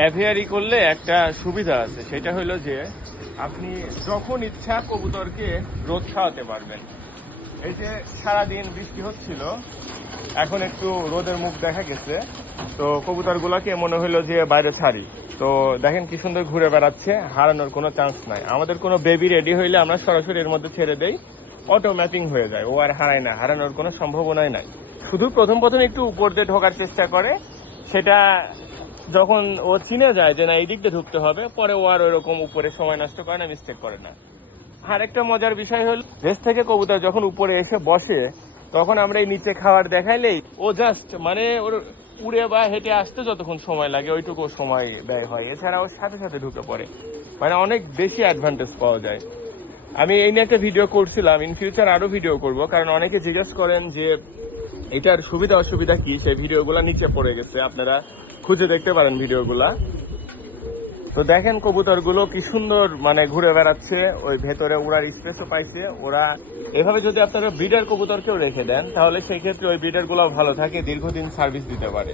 Aviary করলে একটা সুবিধা আছে, সেটা হলো যে আপনি যখন ইচ্ছা কবুতরকে রোদ খাওয়াতে পারবেন। এই যে সারাদিন বৃষ্টি হচ্ছিল, এখন একটু রোদের মুখ দেখা গেছে, তো কবুতরগুলোকে মনে হলো যে বাইরে ছাড়ি। তো দেখেন কি সুন্দর ঘুরে বেড়াচ্ছে, হারানোর কোনো চান্স নাই। আমাদের কোনো বেবি রেডি হইলে আমরা সরাসরি এর মধ্যে ছেড়ে দেই, অটো ম্যাপিং হয়ে যায়, ও আর হারায় না, হারানোর কোনো সম্ভাবনাই নাই। শুধু প্রথম প্রথম একটু উপর দিয়ে ঢোকার চেষ্টা করে, সেটা যখন ও চিনে যায় যে না এই দিক দিয়ে ঢুকতে হবে, পরে ও আর ওইরকম উপরে সময় নষ্ট করে না, মিস্টেক করে না। আর একটা মজার বিষয় হলো, রেস থেকে কবুতর যখন উপরে এসে বসে, তখন আমরা এই নিচে খাবার দেখাইলেই ও জাস্ট মানে ওর উড়ে বা হেঁটে আসতে যতক্ষণ সময় লাগে ওইটুকু সময় ব্যয় হয়, এছাড়া ওর সাথে সাথে ঢুকে পড়ে, মানে অনেক বেশি অ্যাডভান্টেজ পাওয়া যায়। আমি এই নিয়ে একটা ভিডিও করছিলাম, ইন ফিউচার আরো ভিডিও করব, কারণ অনেকে জিজ্ঞেস করেন যে এটার সুবিধা অসুবিধা কি। সেই ভিডিওগুলো নিচে পড়ে গেছে, আপনারা খুঁজে দেখতে পারেন ভিডিওগুলা। তো দেখেন কবুতরগুলো কি সুন্দর মানে ঘুরে বেড়াচ্ছে, ওই ভেতরে উড়ার স্পেসও পাইছে ওরা। এভাবে যদি আপনারা ব্রিডার কবুতরকেও রেখে দেন, তাহলে সেই ক্ষেত্রে ওই ব্রিডার গুলো ভালো থাকে, দীর্ঘদিন সার্ভিস দিতে পারে।